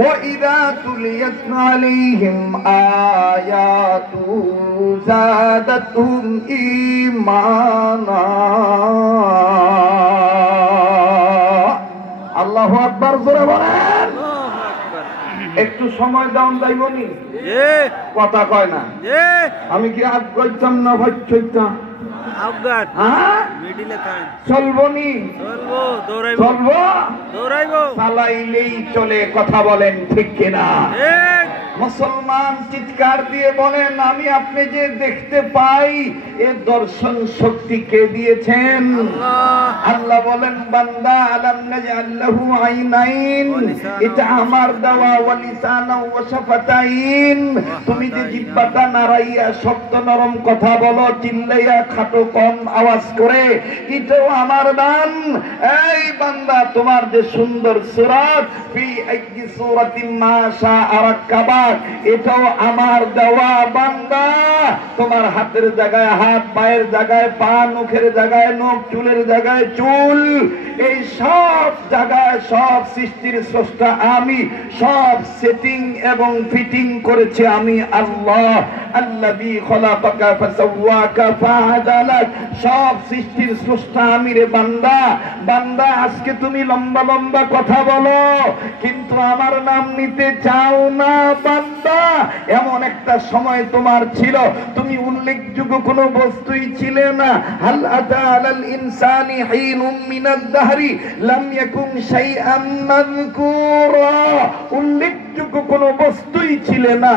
وَإِذَا تُلِيَتْ عَلَيْهِمْ آيَاتُهُ زَادَتْهُمْ إِيمَانًا আল্লাহু আকবার জোরে বলেন। একটু সময় দাও যাইবনি কথা কয় না আমি কি আজ কইতাম না ভাইতাম চলবনি চলবো চালাইলেই চলে কথা বলেন ঠিক কিনা? মুসলমান চিৎকার দিয়ে বলেন আমি আপনি যে দেখতে পাই এ দর্শন শক্তি কে দিয়েছেন? আল্লাহ বলেন বান্দা আলাম নাজআল লাহু আইনাইন, এটা আমার দেওয়া, ওয়া লিসানাও ওয়া শাফাতাইন। তুমি যে জিহ্বাটা নাড়াইয়া শক্ত নরম কথা বলো, চিল্লাইয়া খাটো কম আওয়াজ করে, এটাও আমার দান। এই বান্দা তোমার যে সুন্দর সূরাত ফি আইয়ি সূরাতিন মা শাআ রাক্কাবা, এটাও আমার দেওয়া বান্দা। তোমার হাতের জায়গায় হাত, পায়ের জায়গায় পা, নখের জায়গায় নখ, চুলের জায়গায় চুল, এই সব জায়গায় সব সৃষ্টির স্রষ্টা আমি, সব সেটিং এবং ফিটিং করেছি আমি আল্লাহ। আল্লাযী খলাকাকা ফাসাওয়াকা ফাআদালাক, সব সৃষ্টির স্রষ্টা আমি রে বান্দা। বান্দা আজকে তুমি লম্বা লম্বা কথা বলো কিন্তু আমার নাম নিতে চাও না বান্দা। এমন একটা সময় তোমার ছিল তুমি উল্লেখযোগ্য কোনো বস্তুই ছিলে না। হাল আতা আলাল ইনসানি হিনুম মিনাদ দাহরি লাম ইয়াকুন শাইআন মাযকুরা, উল্লেখযোগ্য কোনো বস্তুই ছিলে না।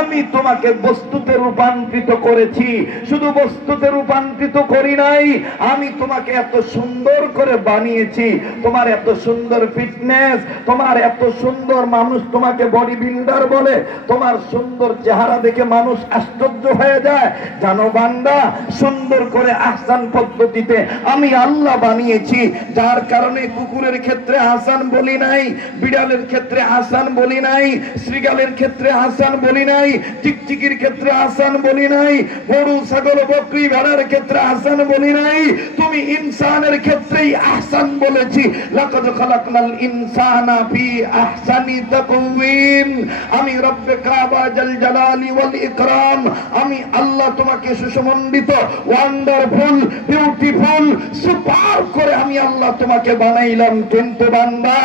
আমি তোমাকে বস্তুতে রূপান্তরিত করেছি। শুধু বস্তুতে রূপান্তরিত করি নাই, আমি তোমাকে এত সুন্দর করে বানিয়েছি। তোমার এত সুন্দর ফিটনেস, তোমার এত সুন্দর, মানুষ তোমাকে বডি বিল্ডার বলে, তোমার সুন্দর চেহারা দেখে মানুষ আশ্চর্য হয়ে যায়। জানো বান্দা, সুন্দর করে আহসান পদ্ধতিতে আমি আল্লাহ বানিয়েছি, যার কারণে কুকুরের ক্ষেত্রে হাসান বলি নাই, বিড়ালের ক্ষেত্রে হাসান বলি নাই, শ্রীগালের ক্ষেত্রে হাসান বলি নাই, টিকটিকির ক্ষেত্রে হাসান বলি নাই, গরু ছাগল বকরি ভেড়ার ক্ষেত্রে হাসান বলি নাই, তুমি ইনসানের ক্ষেত্রেই আহসান বলেছি। লাকাদ খালাকনাল ইনসানা ফি আহসানি তাকওয়িম। আমি রব্বে কাবা জাল জালালি ওয়াল ইকরাম, আমি আল্লাহ তোমাকে সুসমণ্ডিত, ওয়ান্ডারফুল, বিউটিফুল, সুপার করে আমি আল্লাহ তোমাকে বানাইলাম। কিন্তু বান্দা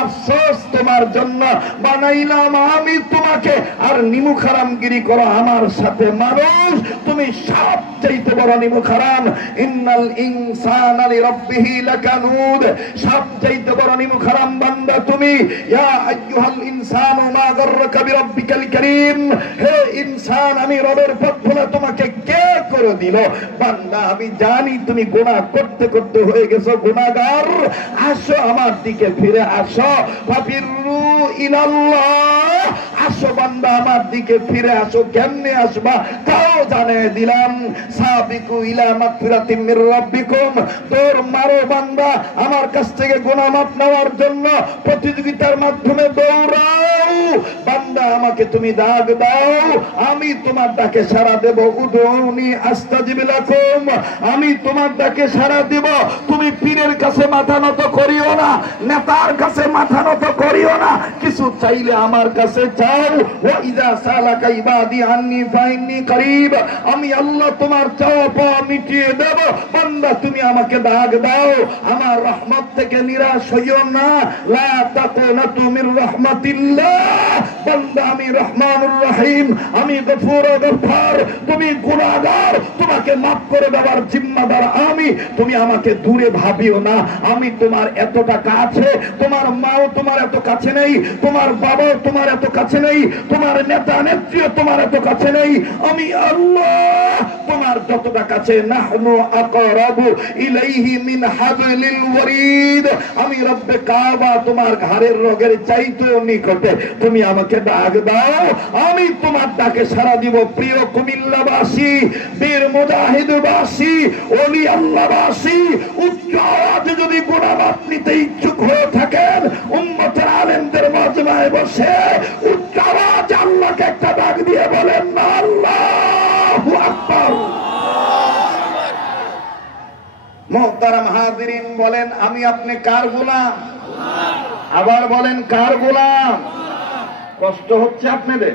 আফসোস, তোমার জন্য বানাইলাম আমি তোমাকে, আর নিমুখ হারামগিরি করো আমার সাথে মানুষ, তুমি সবচাইতে বড় নিমুখ হারাম। ইন্নাল ইনসানা লিরাব্বিহি লাকানুদ, সবচাইতে বড় নিমুখ হারাম বান্দা তুমি। ইয়া আইয়ুহাল ইনসানু মা গাররাকা বিরাব্বিকাল কারীম, হে ইনসান আমি রবের পথ ভোলা তোমাকে কে করে দিল? বান্দা আমি জানি তুমি গুনাহ করতে করতে হয়ে গেছো গুনাহগার, আসো আমার দিকে ফিরে আসো। ফাফিরু ইলাল্লাহ, আসো বান্দা আমার দিকে ফিরে আসো। কেমনে আসবা তাও জানিয়ে দিলাম। সাবিকু ইলা মাগফিরাতিম মির রাব্বিকুম, দৌড় মারো বান্দা আমার কাছ থেকে গুনাহ মাফ নেওয়ার জন্য, প্রতিযোগিতার মাধ্যমে দৌড়াও। বান্দা আমাকে তুমি ডাক দাও, আমি তোমার ডাকে সাড়া দেব। উদউনি আস্তাজিব লাকুম, আমি তোমার ডাকে সাড়া দেব। তুমি পীরের কাছে মাথা নত করিও না, নেতার কাছে মাথা নত করিও না, কিছু চাইলে আমার কাছে চাও। ওয়া ইযা সালাকা ইবাদি আন্নি ফাইন্নি করিব, আমি আল্লাহ তোমার চাওয়া পাওয়া মিটিয়ে দেব। বান্দা তুমি আমাকে ডাক দাও, আমার রহমত থেকে নিরাশ হইও না। লা তাকুনাতু মির রাহমাতিল্লাহ, বান্দা আমি রহমানুর রহিম, আমি গফুর ও গফফার, তুমি গুনাহগার, তোমাকে মাফ করে দেওয়ার জিম্মাদার আমি। তুমি আমাকে দূরে ভাবিও না, আমি তোমার এতটা কাছে। তোমার মাও তোমার এত কাছে নেই, তোমার বাবাও তোমার এত কাছে নেই, তোমার নেতা নেত্রীও তোমার এত কাছে নেই। আমি আল্লাহ তোমার যতটা কাছে। নাহনু আকরাবু ইলাইহি মিন হাবলিল ওয়ারিদ, আমি রব্বে কাবা তোমার ঘাড়ের রগের চাইতেও নিকটে। তুমি আমাকে ডাক দাও, আমি তোমার ডাকে সাড়া দিব। প্রিয় কুমিল্লাবাসী, বীর মুজাহিদবাসী, ওলি আল্লাহবাসী, উচ্চ আওয়াজে যদি গুনাহ মাফ নিতে ইচ্ছুক হয়ে থাকেন, উম্মতের আলেমদের মজমায় বসে উচ্চ আওয়াজে আল্লাহকে একটা ডাক দিয়ে বলেন না আল্লাহু আকবার। মুহতারাম হাজির হাজিরিন বলেন আমি আপনি কার গোলাম? আবার বলেন কার গোলাম? কষ্ট হচ্ছে আপনাদের?